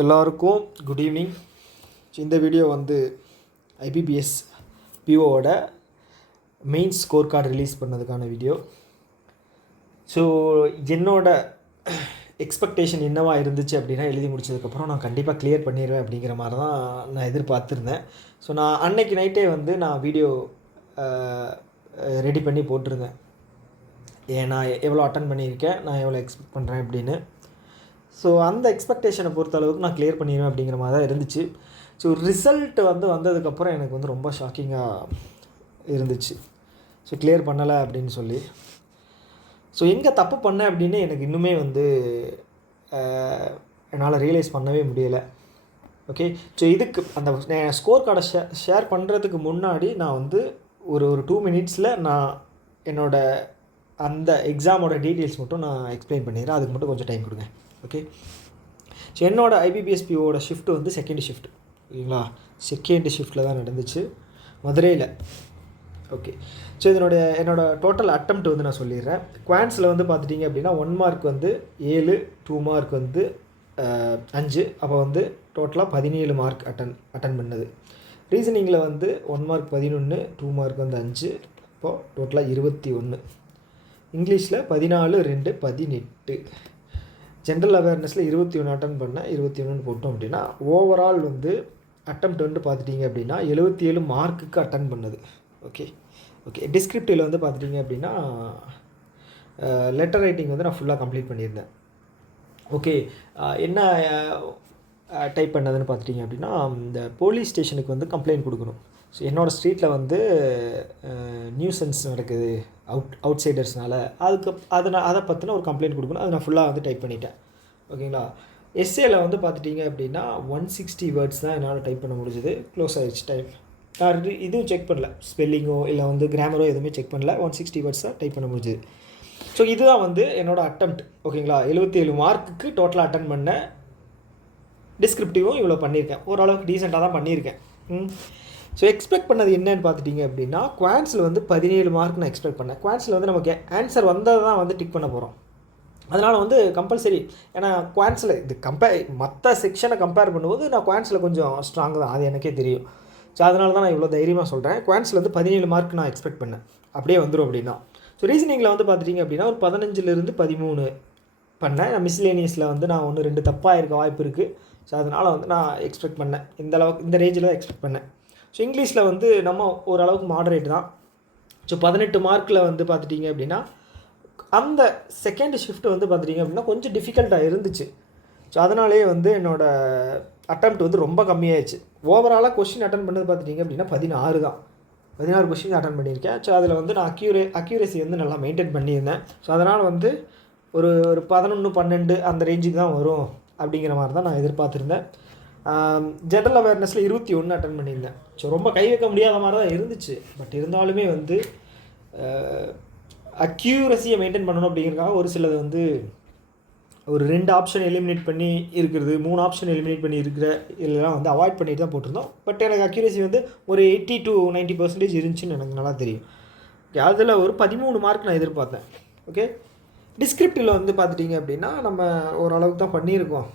எல்லாருக்கும் good evening. இந்த video வந்து ஐபிபிஎஸ் பிஓவோட மெயின் ஸ்கோர் கார்டு ரிலீஸ் பண்ணதுக்கான வீடியோ. ஸோ என்னோட எக்ஸ்பெக்டேஷன் என்னவாக இருந்துச்சு அப்படின்னா, எழுதி முடிச்சதுக்கப்புறம் நான் கண்டிப்பாக கிளியர் பண்ணிடுவேன் அப்படிங்கிற மாதிரி தான் நான் எதிர்பார்த்துருந்தேன். ஸோ நான் அன்னைக்கு நைட்டே வந்து நான் வீடியோ ரெடி பண்ணி போட்டிருந்தேன். நான் எவ்வளோ அட்டன் பண்ணியிருக்கேன், நான் எவ்வளோ எக்ஸ்பெக்ட் பண்ணுறேன் அப்படின்னு. ஸோ அந்த எக்ஸ்பெக்டேஷனை பொறுத்த அளவுக்கு நான் கிளியர் பண்ணிடுவேன் அப்படிங்கிற மாதிரி தான் இருந்துச்சு. ஸோ ரிசல்ட் வந்ததுக்கப்புறம் எனக்கு வந்து ரொம்ப ஷாக்கிங்காக இருந்துச்சு. ஸோ கிளியர் பண்ணலை அப்படின்னு சொல்லி. ஸோ எங்கே தப்பு பண்ணேன் அப்படின்னு எனக்கு இன்னுமே வந்து என்னால் ரியலைஸ் பண்ணவே முடியலை. ஓகே, ஸோ இதுக்கு அந்த ஸ்கோர் கார்டை ஷேர் பண்ணுறதுக்கு முன்னாடி நான் வந்து ஒரு 2 மினிட்ஸில் நான் என்னோடய அந்த எக்ஸாமோட டீட்டெயில்ஸ் மட்டும் நான் எக்ஸ்பிளைன் பண்ணிடுறேன். அதுக்கு மட்டும் கொஞ்சம் டைம் கொடுங்க. ஓகே, ஸோ என்னோடய ஐபிபிஎஸ்பிஓட ஷிஃப்ட் வந்து செகண்ட் ஷிஃப்ட், ஓகேங்களா? செகண்ட் ஷிஃப்ட்டில் தான் நடந்துச்சு, மதுரையில். ஓகே, ஸோ என்னோட டோட்டல் அட்டெம்ப்ட் வந்து நான் சொல்லிடுறேன். குவான்ஸில் வந்து பார்த்துட்டிங்க அப்படின்னா 1 மார்க் வந்து 7, 2 மார்க் வந்து 5, அப்போ வந்து டோட்டலாக 17 மார்க் அட்டன் பண்ணது. ரீசனிங்கில் வந்து 1 மார்க் 11, 2 மார்க் வந்து 5, அப்போது டோட்டலாக 21. இங்கிலீஷில் 14, 2, 18. ஜென்ரல் அவேர்னஸில் 21 அட்டன் பண்ணேன், 21 போட்டோம் அப்படின்னா ஓவரால் வந்து அட்டெம்ப்ட் வந்து பார்த்துட்டிங்க அப்படின்னா 77 மார்க்குக்கு அட்டன் பண்ணது. ஓகே, டிஸ்கிரிப்டிவில் வந்து பார்த்துட்டிங்க அப்படின்னா லெட்டர் ரைட்டிங் வந்து நான் ஃபுல்லாக கம்ப்ளீட் பண்ணியிருந்தேன். ஓகே, என்ன டைப் பண்ணதுன்னு பார்த்துட்டிங்க அப்படின்னா, இந்த போலீஸ் ஸ்டேஷனுக்கு வந்து கம்ப்ளைண்ட் கொடுக்கணும். ஸோ என்னோடய ஸ்ட்ரீட்டில் வந்து நியூசன்ஸ் நடக்குது அவுட் சைடர்ஸ்னால, அதை பற்றின ஒரு கம்ப்ளைண்ட் கொடுக்கணும். அதை நான் ஃபுல்லாக வந்து டைப் பண்ணிட்டேன். ஓகேங்களா? எஸ்ஏல வந்து பார்த்துட்டிங்க அப்படின்னா 160 வேர்ட்ஸ் தான் என்னால் டைப் பண்ண முடிஞ்சுது. க்ளோஸ் ஆகிடுச்சு டைம். நான் இதுவும் செக் பண்ணல, ஸ்பெல்லிங்கோ இல்லை வந்து கிராமரோ எதுவுமே செக் பண்ணல. 160 வேர்ட்ஸ் தான் டைப் பண்ண முடிஞ்சுது. ஸோ இதுதான் வந்து என்னோடய அட்டெம்ப்ட். ஓகேங்களா? 77 மார்க்குக்கு டோட்டலாக அட்டன் பண்ணேன். டிஸ்கிரிப்டிவும் இவ்வளோ பண்ணியிருக்கேன். ஓரளவுக்கு டீசெண்டாக தான் பண்ணியிருக்கேன். ஸோ எக்ஸ்பெக்ட் பண்ணது என்னன்னு பார்த்துட்டிங்க அப்படின்னா, குவான்ஸில் வந்து 17 மார்க் நான் எக்ஸ்பெக்ட் பண்ணேன். குவான்ஸில் வந்து நமக்கு ஆன்சர் வந்ததை தான் வந்து டிக் பண்ண போகிறோம். அதனால் வந்து கம்பல்சரி, ஏன்னா குவான்ஸில் இது மற்ற செக்ஷனை கம்பேர் பண்ணும்போது நான் குவான்ஸில் கொஞ்சம் ஸ்ட்ராங்கு தான், அது எனக்கே தெரியும். ஸோ அதனால தான் நான் இவ்வளோ தைரியமாக சொல்கிறேன். குவான்ஸில் வந்து 17 மார்க் நான் எக்ஸ்பெக்ட் பண்ணேன், அப்படியே வந்துடும் அப்படின்னா. ஸோ ரீசனிங்கில் வந்து பார்த்துட்டிங்க அப்படின்னா ஒரு 15லேருந்து 13 பண்ணேன். நான் மிஸ்லேனியஸில் வந்து நான் 1-2 தப்பாக இருக்க வாய்ப்பு இருக்குது. ஸோ அதனால் வந்து நான் எக்ஸ்பெக்ட் பண்ணேன், இந்த ரேஞ்சில் தான் எக்ஸ்பெக்ட் பண்ணேன். ஸோ இங்கிலீஷில் வந்து நம்ம ஓரளவுக்கு மாடரேட் தான். ஸோ 18 மார்க்கில் வந்து பார்த்துட்டிங்க அப்படின்னா அந்த செகண்ட் ஷிஃப்ட் வந்து பார்த்துட்டிங்க அப்படின்னா கொஞ்சம் டிஃபிகல்ட்டாக இருந்துச்சு. ஸோ அதனாலே வந்து என்னோடய அட்டெம்ப்ட் வந்து ரொம்ப கம்மியாகிடுச்சு. ஓவராலாக கொஸ்டின் அட்டன் பண்ணது பார்த்துட்டிங்க அப்படின்னா 16 தான். 16 கொஸ்டின் அட்டன் பண்ணியிருக்கேன். ஸோ அதில் வந்து நான் அக்யூரேசி வந்து நல்லா மெயின்டைன் பண்ணியிருந்தேன். ஸோ அதனால் வந்து ஒரு 11, 12 அந்த ரேஞ்சுக்கு தான் வரும் அப்படிங்கிற மாதிரி தான் நான் எதிர்பார்த்துருந்தேன். ஜென்ரல் அவேர்னஸில் 21 அட்டன் பண்ணியிருந்தேன். ஸோ ரொம்ப கை வைக்க முடியாத மாதிரி தான் இருந்துச்சு. பட் இருந்தாலுமே வந்து அக்யூரஸியை மெயின்டைன் பண்ணணும் அப்படிங்கிறதுக்காக ஒரு சிலது வந்து ஒரு 2 ஆப்ஷன் எலிமினேட் பண்ணி இருக்கிறது, 3 ஆப்ஷன் எலிமினேட் பண்ணி இருக்கிற இதெல்லாம் வந்து அவாய்ட் பண்ணிட்டு தான் போட்டிருந்தோம். பட் எனக்கு அக்யூரஸி வந்து ஒரு 80 to 90% இருந்துச்சுன்னு எனக்கு நல்லா தெரியும். ஓகே, அதில் ஒரு 13 மார்க் நான் எதிர்பார்த்தேன். ஓகே, டிஸ்கிரிப்டிவில் வந்து பார்த்துட்டிங்க அப்படின்னா நம்ம ஓரளவுக்கு தான் பண்ணியிருக்கோம்.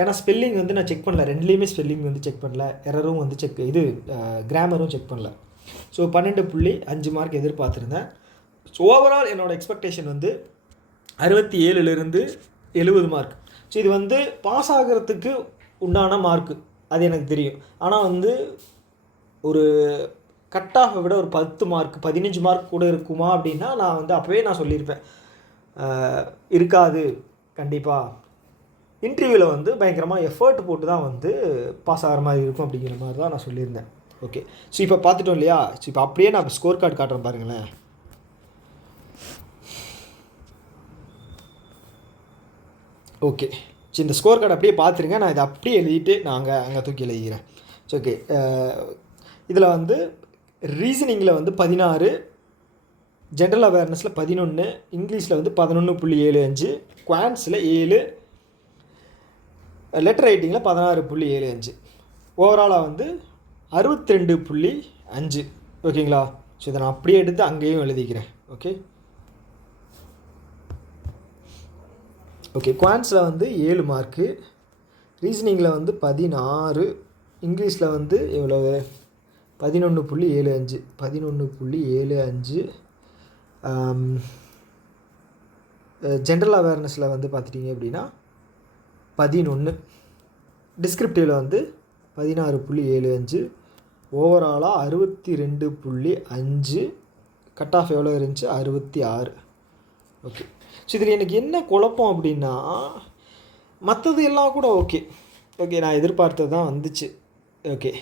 ஏன்னா ஸ்பெல்லிங் வந்து நான் செக் பண்ணல, 2லேயுமே ஸ்பெல்லிங் வந்து செக் பண்ணல, எரரும் வந்து கிராமரும் செக் பண்ணல. ஸோ 12.5 மார்க் எதிர்பார்த்துருந்தேன். ஸோ ஓவரால் என்னோடய எக்ஸ்பெக்டேஷன் வந்து 67லேருந்து 70 மார்க். ஸோ இது வந்து பாஸ் ஆகிறதுக்கு உண்டான மார்க்கு, அது எனக்கு தெரியும். ஆனால் வந்து ஒரு கட் ஆஃபை விட ஒரு 10 மார்க் 15 மார்க் கூட இருக்குமா அப்படின்னா நான் வந்து அப்போவே நான் சொல்லியிருப்பேன், இருக்காது கண்டிப்பாக. இன்டர்வியூவில் வந்து பயங்கரமாக எஃபர்ட் போட்டு தான் வந்து பாஸ் ஆகிற மாதிரி இருக்கும் அப்படிங்கிற மாதிரி தான் நான் சொல்லியிருந்தேன். ஓகே, ஸோ இப்போ பார்த்துட்டோம் இல்லையா? ஸோ இப்போ அப்படியே நான் ஸ்கோர் கார்டு காட்டுறேன் பாருங்களேன். ஓகே, ஸோ இந்த ஸ்கோர் கார்டு அப்படியே பார்த்துருங்க. நான் இதை அப்படியே எழுதிட்டு நான் அங்கே தூக்கி எழுதிக்கிறேன். ஸோ ஓகே, இதில் வந்து ரீசனிங்கில் வந்து 16, ஜென்ரல் அவேர்னஸில் 11, இங்கிலீஷில் வந்து 11.75, குவான்ஸில் 7, லெட்டர் ரைட்டிங்கில் 16.75, ஓவராலாக வந்து 62.5. ஓகேங்களா? ஸோ இதை நான் அப்படியே எடுத்து அங்கேயும் எழுதிக்கிறேன். ஓகே, ஓகே, குவான்ஸில் வந்து 7 மார்க்கு, ரீசனிங்கில் வந்து 16, இங்கிலீஷில் வந்து எவ்வளவு 11.75 11.75. ஜென்ரல் அவேர்னஸில் வந்து பார்த்துட்டிங்க அப்படின்னா 11, டிஸ்கிரிப்டிவில் வந்து 16.75, ஓவராலாக 62.5, கட் ஆஃப் எவ்வளோ இருந்துச்சு 66. ஓகே. ஸோ இதில் எனக்கு என்ன குழப்பம் அப்படின்னா, மற்றது எல்லாம் கூட ஓகே நான் எதிர்பார்த்தது தான் வந்துச்சு. ஓகே.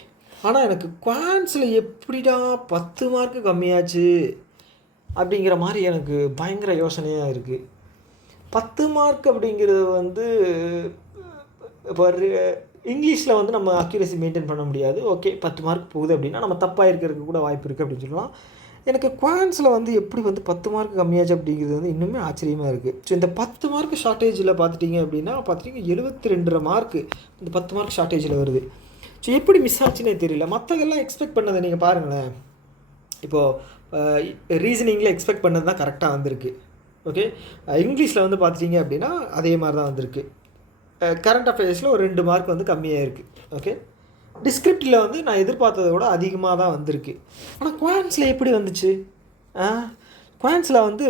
ஆனால் எனக்கு குவான்ஸில் எப்படிடா 10 மார்க்கு கம்மியாச்சு அப்படிங்கிற மாதிரி எனக்கு பயங்கர யோசனையாக இருக்குது. 10 மார்க் அப்படிங்கிறது வந்து இப்போ இங்கிலீஷில் வந்து நம்ம அக்யூரசி மெயின்டைன் பண்ண முடியாது. ஓகே 10 மார்க் போகுது அப்படின்னா நம்ம தப்பாக இருக்கிறதுக்கு கூட வாய்ப்பு இருக்குது அப்படின்னு சொல்லலாம். எனக்கு குவான்ஸில் வந்து எப்படி வந்து 10 மார்க் கம்மியாச்சு அப்படிங்கிறது வந்து இன்னுமே ஆச்சரியமாக இருக்குது. ஸோ இந்த 10 மார்க் ஷார்ட்டேஜில் பார்த்துட்டிங்க அப்படின்னா 72.5 மார்க்கு இந்த 10 மார்க் ஷார்ட்டேஜில் வருது. ஸோ எப்படி மிஸ் ஆச்சுன்னே தெரியல. மற்றதெல்லாம் எக்ஸ்பெக்ட் பண்ணதை நீங்கள் பாருங்களேன். இப்போது ரீசனிங்கில் எக்ஸ்பெக்ட் பண்ணது தான் கரெக்டாக வந்திருக்கு. ஓகே. இங்கிலீஷில் வந்து பார்த்துட்டிங்க அப்படின்னா அதே மாதிரி தான் வந்திருக்கு. கரண்ட் அஃபேர்ஸில் ஒரு 2 மார்க் வந்து கம்மியாக இருக்குது. ஓகே. டிஸ்கிரிப்டில் வந்து நான் எதிர்பார்த்ததை விட அதிகமாக தான் வந்திருக்கு. ஆனால் குவான்ஸில் எப்படி வந்துச்சு? குவான்ஸில் வந்து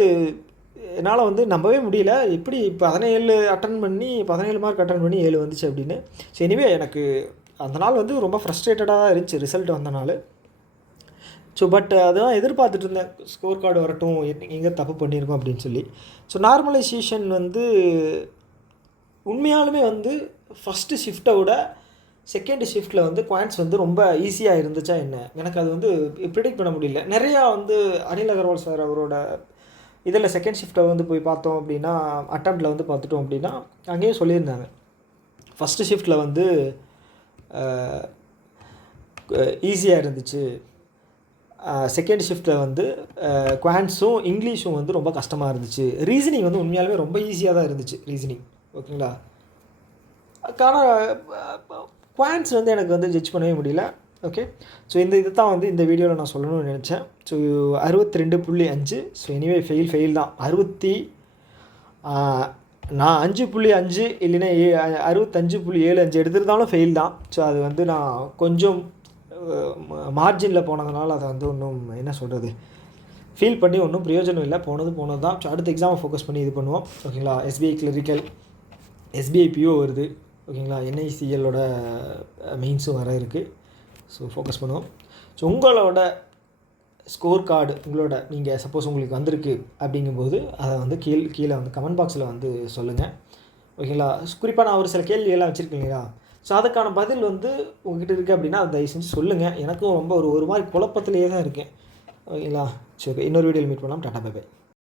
என்னால் வந்து நம்பவே முடியல. எப்படி 17 மார்க் அட்டன் பண்ணி 7 வந்துச்சு அப்படின்னு. ஸோ எனிவே எனக்கு அந்த நாள் வந்து ரொம்ப ஃப்ரஸ்ட்ரேட்டடாக தான் இருந்துச்சு ரிசல்ட் வந்த நாள். ஸோ பட் அதான் எதிர்பார்த்துட்டு இருந்தேன், ஸ்கோர் கார்டு வரட்டும், எங்கே தப்பு பண்ணியிருக்கோம் அப்படின்னு சொல்லி. ஸோ நார்மலைசேஷன் வந்து உண்மையாலுமே வந்து ஃபஸ்ட்டு ஷிஃப்ட்டை விட செகண்ட் ஷிஃப்ட்டில் வந்து குவான்ஸ் வந்து ரொம்ப ஈஸியாக இருந்துச்சா என்ன, எனக்கு அது வந்து ப்ரிடிக்ட் பண்ண முடியல. நிறையா வந்து அனில் அகர்வால் சார் அவரோட இதில் செகண்ட் ஷிஃப்ட்டை வந்து போய் பார்த்தோம் அப்படின்னா, அட்டம்ப்டில் வந்து பார்த்துட்டோம் அப்படின்னா அங்கேயும் சொல்லியிருந்தாங்க ஃபஸ்ட்டு ஷிஃப்ட்டில் வந்து ஈஸியாக இருந்துச்சு, செகண்ட் ஷிஃப்ட்டில் வந்து குவான்ஸும் இங்கிலீஷும் வந்து ரொம்ப கஷ்டமாக இருந்துச்சு, ரீசனிங் வந்து உண்மையாலுமே ரொம்ப ஈஸியாக தான் இருந்துச்சு ரீசனிங். ஓகேங்களா. ஆனால் குவான்ஸ் வந்து எனக்கு வந்து ஜட்ஜ் பண்ணவே முடியல. ஓகே. ஸோ இது தான் வந்து இந்த வீடியோவில் நான் சொல்லணும்னு நினச்சேன். ஸோ 62.5. ஸோ எனிவே ஃபெயில் தான். நான் 5.5 இல்லைன்னா 65.75 எடுத்திருந்தாலும் ஃபெயில் தான். ஸோ அது வந்து நான் கொஞ்சம் மார்ஜினில் போனதுனால அதை வந்து ஒன்றும் என்ன சொல்கிறது ஃபீல் பண்ணி ஒன்றும் பிரயோஜனம் இல்லை. போனது தான். ஸோ அடுத்த எக்ஸாமை ஃபோக்கஸ் பண்ணி இது பண்ணுவோம். ஓகேங்களா. எஸ்பிஐ கிளரிக்கல், எஸ்பிஐ பிஓ வருது. ஓகேங்களா. என்ஐசிஎல்லோட மெயின்ஸும் வர இருக்குது. ஸோ ஃபோக்கஸ் பண்ணுவோம். ஸோ உங்களோட ஸ்கோர் கார்டு நீங்கள் சப்போஸ் உங்களுக்கு வந்திருக்கு அப்படிங்கும்போது அதை வந்து கீழே வந்து கமெண்ட் பாக்ஸில் வந்து சொல்லுங்கள். ஓகேங்களா. குறிப்பாக நான் ஒரு சில கேள்வியெல்லாம் வச்சுருக்கேன் இல்லையா. ஸோ அதுக்கான பதில் வந்து உங்கள்கிட்ட இருக்குது அப்படின்னா அதை தயவு செஞ்சு சொல்லுங்கள். எனக்கும் ரொம்ப ஒரு மாதிரி குழப்பத்திலேயே தான் இருக்கேன். ஓகேங்களா. சரி, ஓகே. இன்னொரு வீடியோவில் மீட் பண்ணலாம். Tata bye by.